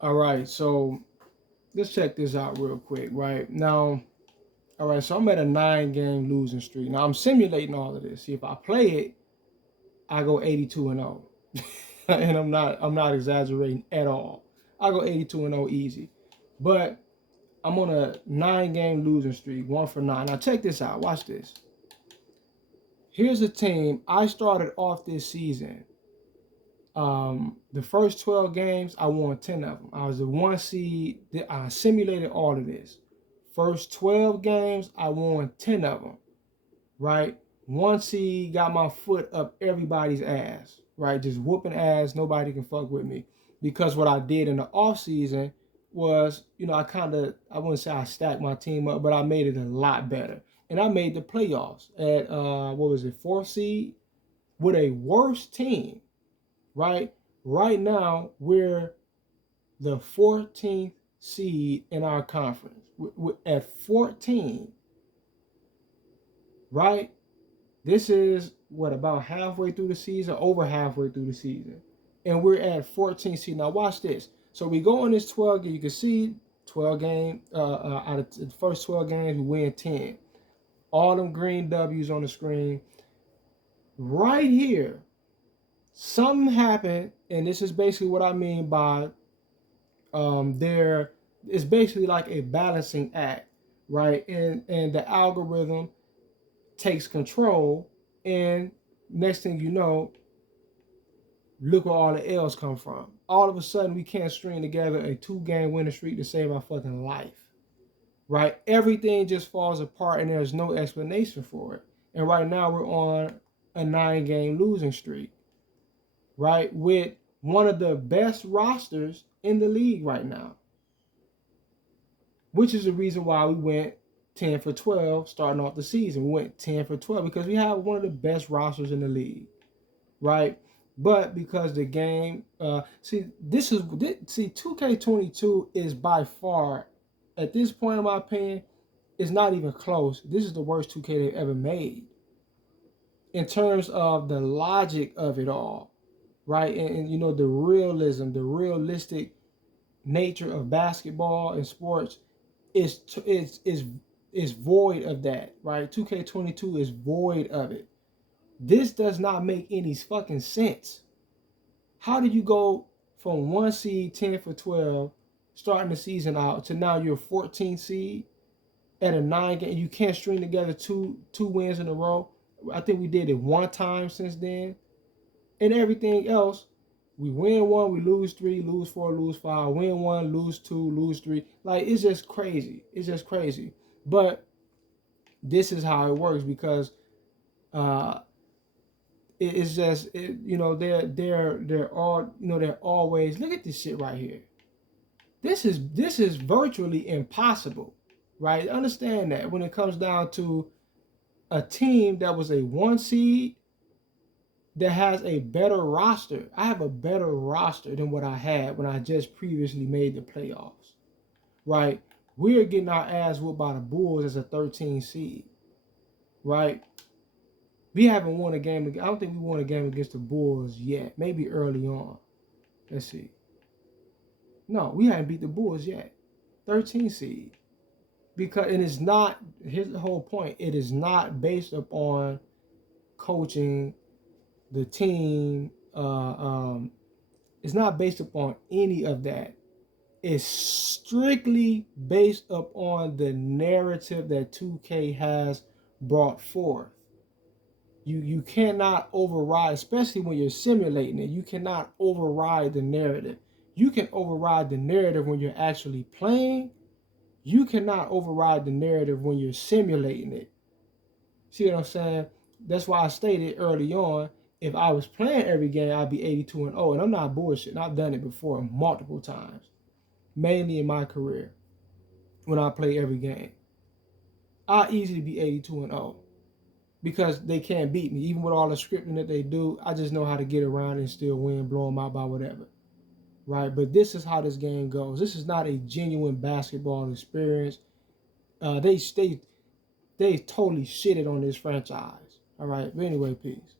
All right, so let's check this out real quick. Right now, all right, so I'm at a 9 game losing streak. Now I'm simulating all of this. See, if I play it, I go 82 and 0, and I'm not exaggerating at all. I go 82 and 0 easy, but I'm on a 9 game losing streak, 1 for 9. Now check this out. Watch this. Here's a team I started off this season. The first 12 games, I won 10 of them. I was the 1 seed. I simulated all of this. First 12 games, I won 10 of them. Right? 1 seed, got my foot up everybody's ass. Right? Just whooping ass. Nobody can fuck with me. Because what I did in the off season was, I wouldn't say I stacked my team up, but I made it a lot better. And I made the playoffs at, what was it, 4th seed with a worse team, right? Right now, we're the 14th seed in our conference. At 14, right? This is what, about halfway through the season, over halfway through the season. And we're at 14 seed. Now watch this. So we go on this 12 game. You can see 12 game, out of the first 12 games, we win 10. All them green W's on the screen. Right here, something happened, and this is basically what I mean by there. It's basically like a balancing act, right? And the algorithm takes control, and next thing you know, look where all the L's come from. All of a sudden, we can't string together a 2 game winning streak to save our fucking life, right? Everything just falls apart, and there's no explanation for it. And right now, we're on a 9 game losing streak, right? With one of the best rosters in the league right now, which is the reason why we went 10 for 12 starting off the season. We went 10 for 12 because we have one of the best rosters in the league, right? But because the game, see 2K22 is by far, at this point in my opinion, is not even close. This is the worst 2K they've ever made in terms of the logic of it all, right? And you know, the realism, the realistic nature of basketball and sports is void of that, right? 2K22 is void of it. This does not make any fucking sense. How did you go from 1 seed, 10 for 12, starting the season out, to now you're 14 seed at a 9 game? You can't string together two wins in a row. I think we did it one time since then. And everything else, we win one, we lose three, lose four, lose five, win one, lose two, lose three. Like, it's just crazy. It's just crazy. But this is how it works because uh, it's just they're all they're always, look at this shit right here. This is virtually impossible, right? Understand that when it comes down to a team that was a 1 seed that has a better roster. I have a better roster than what I had when I just previously made the playoffs, right? We are getting our ass whooped by the Bulls as a 13 seed, right? We haven't won a game. I don't think we won a game against the Bulls yet. Maybe early on. Let's see. No, we haven't beat the Bulls yet. 13 seed. Because, and it's not, here's the whole point. It is not based upon coaching, the team. It's not based upon any of that. It's strictly based upon the narrative that 2K has brought forth. You cannot override, especially when you're simulating it, you cannot override the narrative. You can override the narrative when you're actually playing. You cannot override the narrative when you're simulating it. See what I'm saying? That's why I stated early on, if I was playing every game, I'd be 82 and 0. And I'm not bullshitting. I've done it before multiple times, mainly in my career when I play every game. I easily be 82 and 0 because they can't beat me. Even with all the scripting that they do, I just know how to get around and still win, blow them out by whatever. Right? But this is how this game goes. This is not a genuine basketball experience. They totally shitted on this franchise. All right. But anyway, peace.